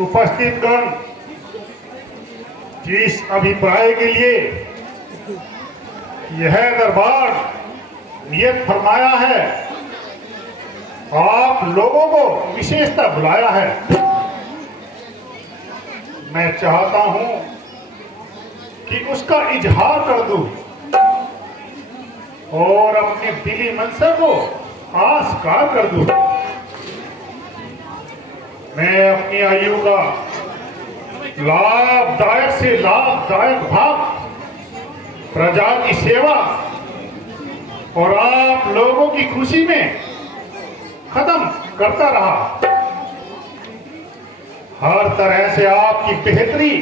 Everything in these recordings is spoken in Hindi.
उपस्थित गण, जिस अभिप्राय के लिए यह दरबार नियत फरमाया है, आप लोगों को विशेषता बुलाया है, मैं चाहता हूं कि उसका इजहार कर दूं और अपनी दिली मंशा को आस्कार कर दूं। मैं अपनी आयु का लाभदायक से लाभदायक भाग प्रजा की सेवा और आप लोगों की खुशी में खत्म करता रहा। हर तरह से आपकी बेहतरी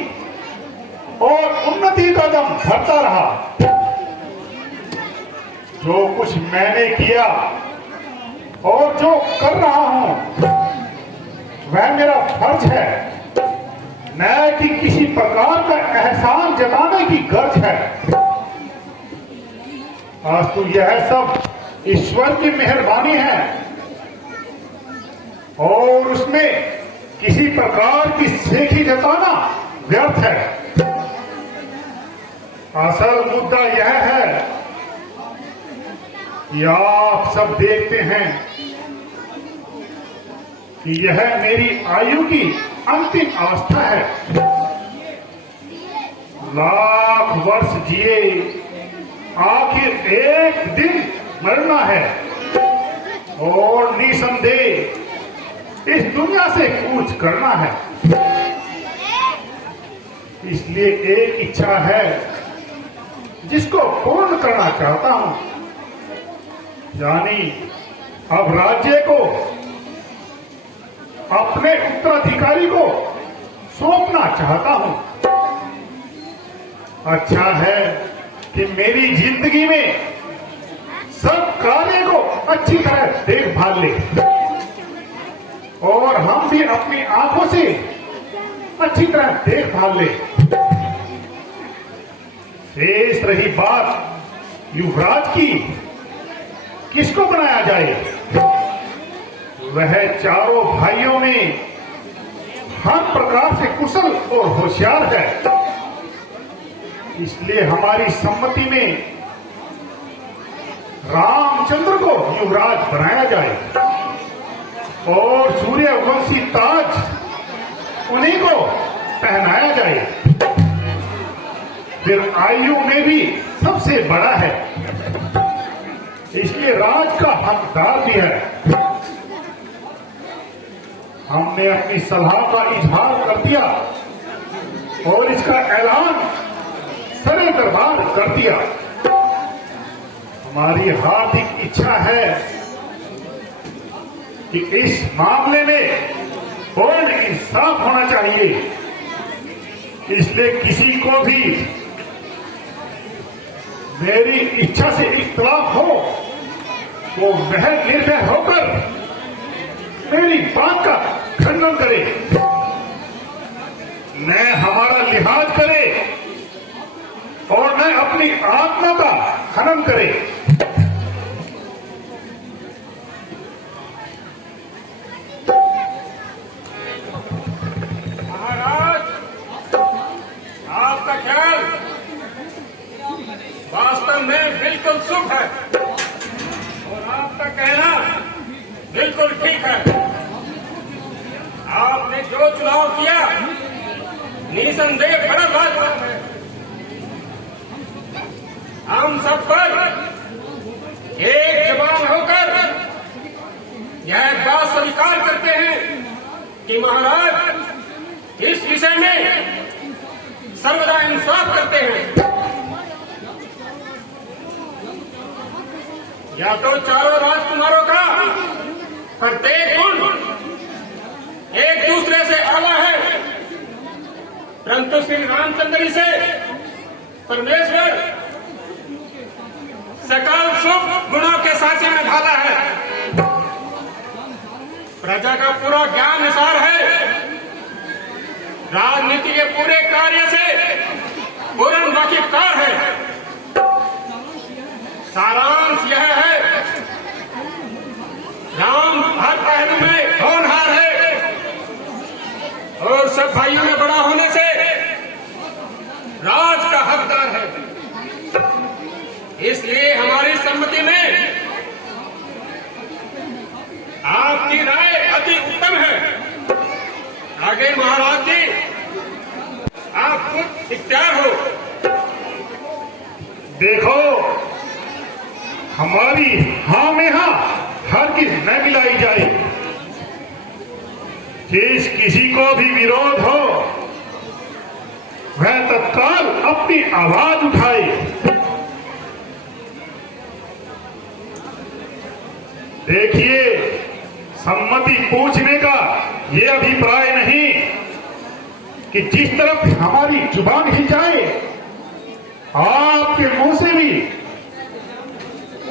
और उन्नति का दम भरता रहा। जो कुछ मैंने किया और जो कर रहा हूं वह मेरा फर्ज है, न कि किसी प्रकार का एहसान जताने की गर्ज है। आज तो यह सब ईश्वर की मेहरबानी है और उसमें किसी प्रकार की सेखी जताना व्यर्थ है। असल मुद्दा यह है कि आप सब देखते हैं कि यह मेरी आयु की अंतिम अवस्था है। लाख वर्ष जिए, आखिर एक दिन मरना है और निसंदेह इस दुनिया से कूच करना है। इसलिए एक इच्छा है जिसको पूर्ण करना चाहता हूं, यानी अब राज्य को अपने उत्तराधिकारी को सौंपना चाहता हूं। अच्छा है कि मेरी जिंदगी में सब कार्य को अच्छी तरह देखभाल ले और हम भी अपनी आंखों से अच्छी तरह देखभाल ले। शेष रही बात युवराज की, किसको बनाया जाए? वह चारों भाइयों में हर प्रकार से कुशल और होशियार है, इसलिए हमारी सम्मति में रामचंद्र को युवराज बनाया जाए और सूर्यवंशी ताज उन्हीं को पहनाया जाए। फिर आयु में भी सबसे बड़ा है, इसलिए राज का हकदार भी है। हमने अपनी सलाह का इजहार कर दिया और इसका ऐलान सरे दरबार कर दिया। हमारी हार्दिक इच्छा है कि इस मामले में बोल्ड इंसाफ होना चाहिए, इसलिए किसी को भी मेरी इच्छा से इख्तिलाफ हो तो वह निर्भय होकर मेरी बात का खंडन करे, न हमारा लिहाज करे और न अपनी आत्मा का हनन करे। महाराज, आपका ख्याल वास्तव में बिल्कुल शुभ है और आपका कहना बिल्कुल ठीक है। आपने जो चुनाव किया निसंदेह बड़ा लाभदायक है। हम सब पर एक जवान होकर यह बात स्वीकार करते हैं कि महाराज इस विषय में सर्वदा इंसाफ करते हैं। या तो चारों राजकुमारों का प्रत्येक गुण एक दूसरे से आला है परंतु श्री रामचंद्र जी से परमेश्वर सकल सुख गुणों के साँचे में ढाला है। प्रजा का पूरा ज्ञान निसार है। राजनीति के पूरे कार्य से पूर्ण वाकिफकार है। सारांश यह है, राम हर पहलू में होनहार है और सब भाइयों में बड़ा होने से राज का हकदार है। इसलिए हमारी सम्मति में आपकी राय अति उत्तम है। आगे महाराज जी आप खुद इख्तियार हो। देखो, हमारी हाँ में हाँ हर किस न मिलाई जाए। जिस किसी को भी विरोध हो वह तत्काल अपनी आवाज उठाए। देखिए, सम्मति पूछने का ये अभिप्राय नहीं कि जिस तरफ हमारी जुबान ही जाए आपके मुंह से भी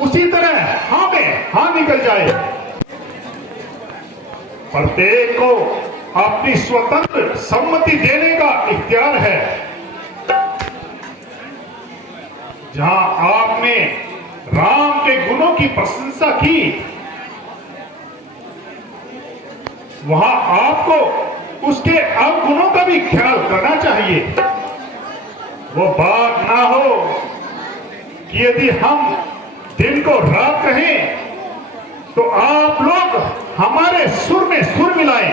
उसी तरह हाँ में हाँ निकल जाए। प्रत्येक को अपनी स्वतंत्र सम्मति देने का इख्तियार है। जहां आपने राम के गुणों की प्रशंसा की, वहां आपको उसके अवगुणों का भी ख्याल करना चाहिए। वो बात ना हो कि यदि हम दिन को रात कहें तो आप लोग हमारे सुर में सुर मिलाएं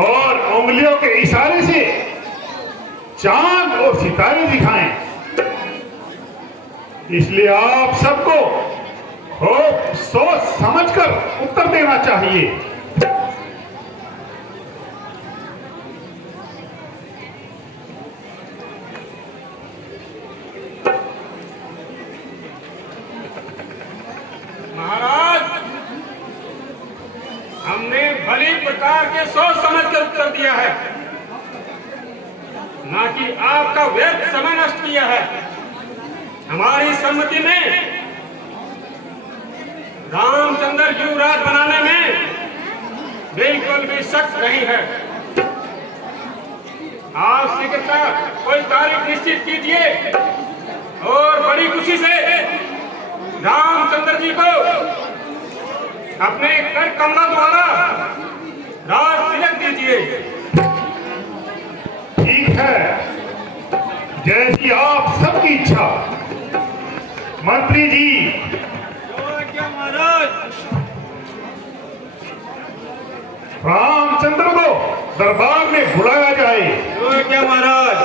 और उंगलियों के इशारे से चांद और सितारे दिखाएं। इसलिए आप सबको खूब सोच समझकर उत्तर देना चाहिए। महाराज, हमने भली प्रकार के सोच समझ कर उत्तर दिया है, ना कि आपका व्यर्थ समय नष्ट किया है। हमारी सम्मति में रामचंद्र युवराज बनाने में बिल्कुल भी शक नहीं है। आप शीघ्रता कोई तारीख निश्चित कीजिए और बड़ी खुशी से रामचंद्र जी को अपने कर कमला द्वारा राज तिलक दीजिए। ठीक है, जैसी आप सबकी इच्छा। मंत्री जी, महाराज, रामचंद्र को दरबार में बुलाया जाए। क्या महाराज।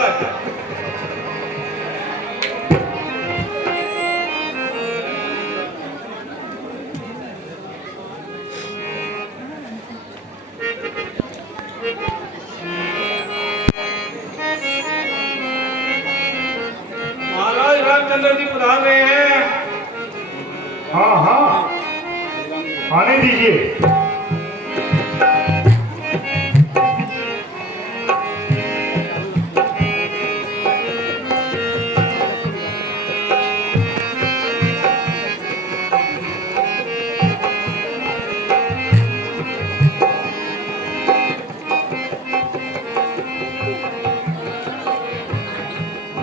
महाराज, रामचंद्र जी पधार रहे हैं। हाँ हाँ, आने दीजिए।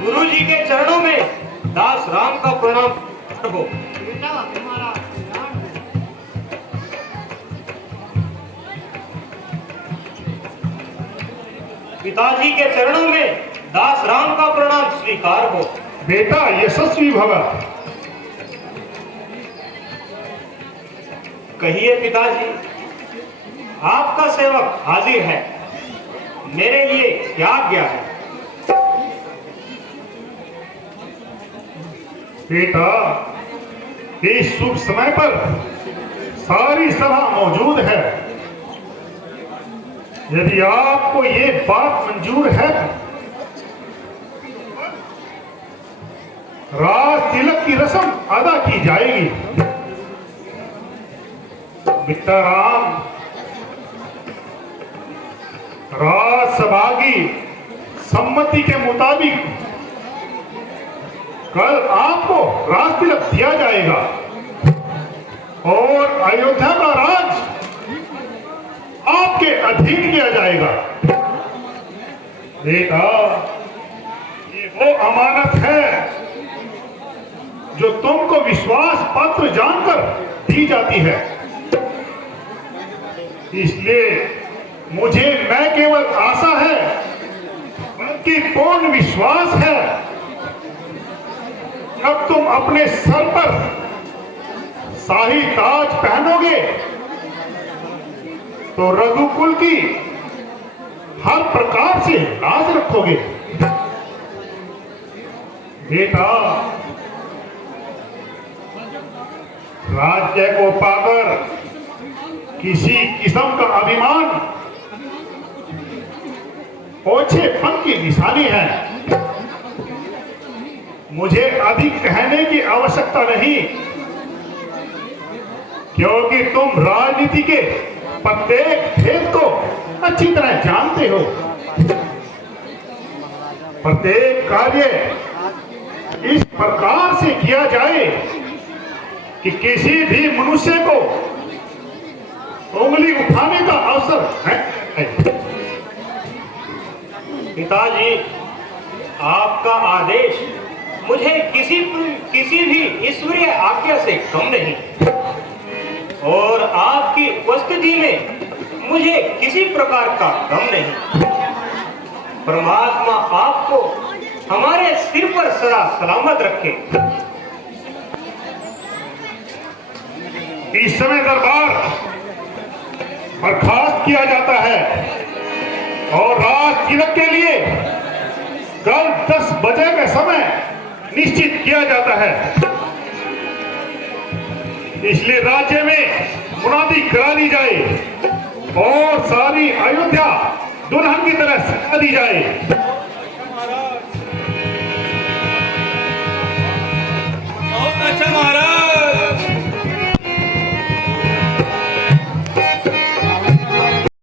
गुरु जी के चरणों में दास राम का प्रणाम हो। पिताजी के चरणों में दास राम का प्रणाम स्वीकार हो। बेटा यशस्वी भव। कहिए पिताजी, आपका सेवक हाजिर है। मेरे लिए क्या आज्ञा है? बेटा, इस शुभ समय पर सारी सभा मौजूद है। यदि आपको ये बात मंजूर है, राज तिलक की रस्म अदा की जाएगी। बेटा राम, राज्यसभा की सम्मति के मुताबिक कल आपको राज तिलक दिया जाएगा और अयोध्या का राज आपके अधीन किया जाएगा। बेटा, ये वो अमानत है जो तुमको विश्वास पात्र जानकर दी जाती है। इसलिए मुझे न केवल आशा है बल्कि पूर्ण विश्वास है, जब तुम अपने सर पर शाही ताज पहनोगे तो रघुकुल की हर प्रकार से लाज रखोगे। बेटा, राज्य को पाकर किसी किस्म का अभिमान ओछेपन की निशानी है। मुझे अधिक कहने की आवश्यकता नहीं, क्योंकि तुम राजनीति के प्रत्येक भेद को अच्छी तरह जानते हो। प्रत्येक कार्य इस प्रकार से किया जाए कि किसी भी मनुष्य को उंगली उठाने का अवसर है। पिताजी, आपका आदेश मुझे किसी भी ईश्वरीय आज्ञा से कम नहीं, और आपकी उपस्थिति में मुझे किसी प्रकार का गम नहीं। परमात्मा आपको हमारे सिर पर सदा सलामत रखे। इस समय दरबार बर्खास्त किया जाता है और राज तिलक के लिए कल 10 बजे का समय निश्चित किया जाता है। इसलिए राज्य में मुनादी करा दी जाए और सारी अयोध्या दुल्हन की तरह सजा दी जाए।